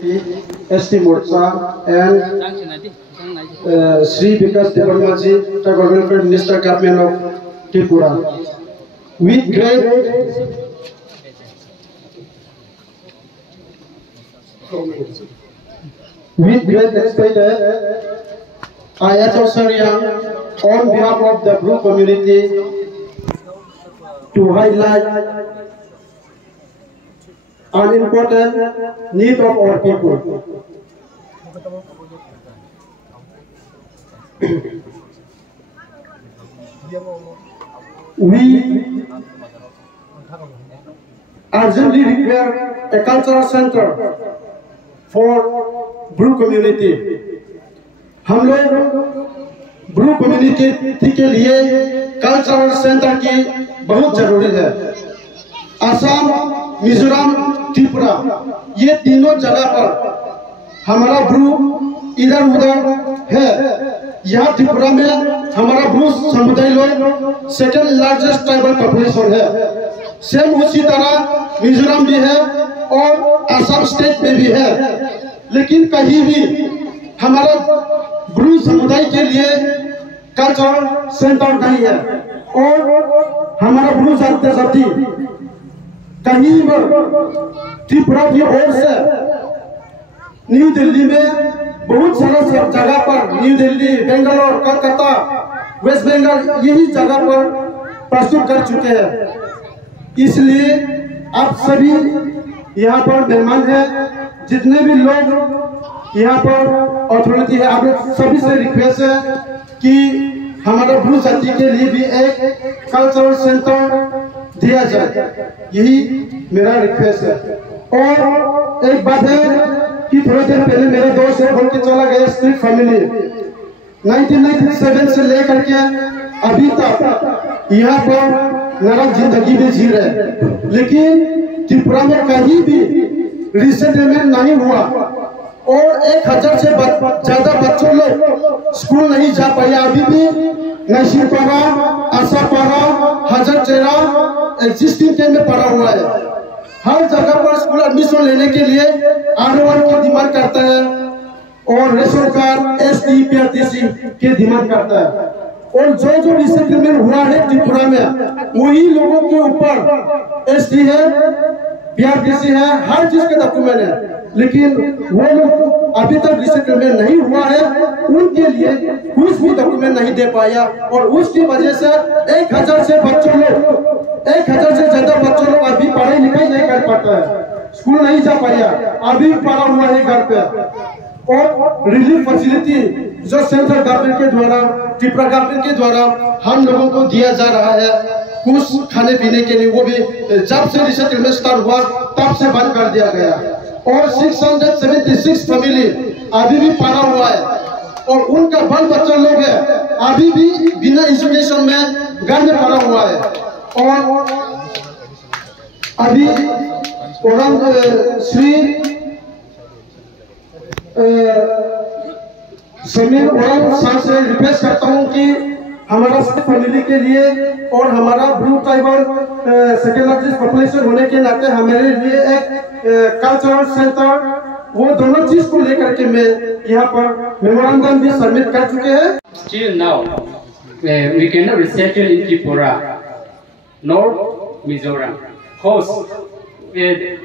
ST Morcha and Sri Vikas Devarmaji, Tribal Welfare Minister, Government of Tripura. With great respect, I also Saryang on behalf of the Bru community to highlight an important need of our people. We urgently require a cultural center for Bru community. हम लोग Bru community के लिए cultural centre की बहुत जरूरी है। असम, मिजोरम, त्रिपुरा ये तीनों जगह पर हमारा ब्रू इधर उधर है। यहाँ त्रिपुरा में हमारा ब्रू समुदाय लोग सेकंड लार्जेस्ट ट्राइबल पॉपुलेशन है। सेम उसी तरह मिजोरम भी है और असम स्टेट में भी है, लेकिन कहीं भी हमारा ब्रू समुदाय के लिए कल्चरल सेंटर नहीं है। और हमारा ब्रू जाति कहीं त्रिपुरा की ओर से न्यू दिल्ली में बहुत सारा जगह पर, न्यू दिल्ली, बेंगलोर, कलकत्ता, वेस्ट बंगाल यही जगह पर प्रस्तुत कर चुके हैं। इसलिए आप सभी यहाँ पर मेहमान हैं, जितने भी लोग यहाँ पर अथॉरिटी है, आप सभी से रिक्वेस्ट है कि हमारा ब्रू जाति के लिए भी एक कल्चरल सेंटर दिया जाए। यही मेरा रिक्वेस्ट है। और एक बात है कि थोड़ी देर पहले मेरे दोस्त से बोल के चला गया, स्ट्रीट फैमिली 1997 से लेकर के अभी तक यहाँ पर नरक जिंदगी में जी रहे, लेकिन त्रिपुरा में कहीं भी रिसेटलमेंट नहीं हुआ और 1000 से ज्यादा बच्चों लोग स्कूल नहीं जा पाए। अभी भी नशीपारा, आशापारा, हजारचेरा एग्जिस्टिंग कैंप में पड़ा हुआ है। हर जगह पर स्कूल एडमिशन लेने के लिए R1 की डिमांड करता है और रेशन कार्ड ST PRTC की डिमांड करता है। और जो रिसेटलमेंट हुआ है त्रिपुरा में, वही लोगों के ऊपर ST है, PRTC है, हर चीज के डॉक्यूमेंट है, लेकिन वो लोग अभी तक रिसेटलमेंट नहीं हुआ है, उनके लिए कुछ भी डॉक्यूमेंट नहीं दे पाया। और उसकी वजह से 1000 से ज्यादा बच्चों लोग अभी पढ़ाई लिखाई नहीं कर पाता है, स्कूल नहीं जा पाया, अभी पड़ा हुआ है घर पे। और रिलीफ फैसिलिटी जो सेंट्रल गवर्नमेंट के द्वारा, त्रिपुरा गवर्नमेंट के द्वारा हम लोगों को दिया जा रहा है कुछ खाने पीने के लिए, वो भी जब से रिसेटलमेंट स्टार्ट हुआ तब से बंद कर दिया गया। और 676 फैमिली अभी भी पड़ा हुआ है और उनका बाल बच्चा लोग है अभी भी बिना एजुकेशन में घर में पड़ा हुआ है। और अभी श्री समीर ओरम सर से रिक्वेस्ट करता हूँ कि हमारा फैमिली के लिए और हमारा Bru tribal second largest population होने के नाते हमारे लिए एक कल्चरल सेंटर, वो दोनों चीज को लेकर के मैं यहाँ पर मेमोरेंडम भी सबमिट कर चुके हैं। Still now, we cannot resettle in Tripura, nor Mizoram. Cause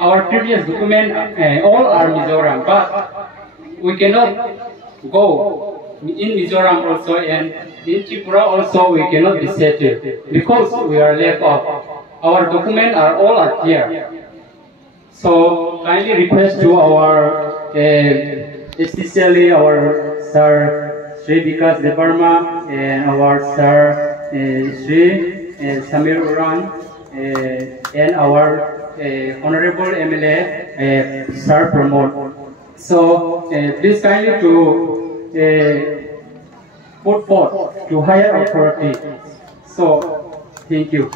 our previous document all are Mizoram, but we cannot go in Mizoram also, and in Tripura also we cannot resettle because we are left out. Our documents are all clear. So kindly request to our, especially our Sir Sri Vikas Devarma and our Sir Sri Samir Uran and our Honorable MLA Sir Pramod. So please kindly to put forth to higher authority. So thank you.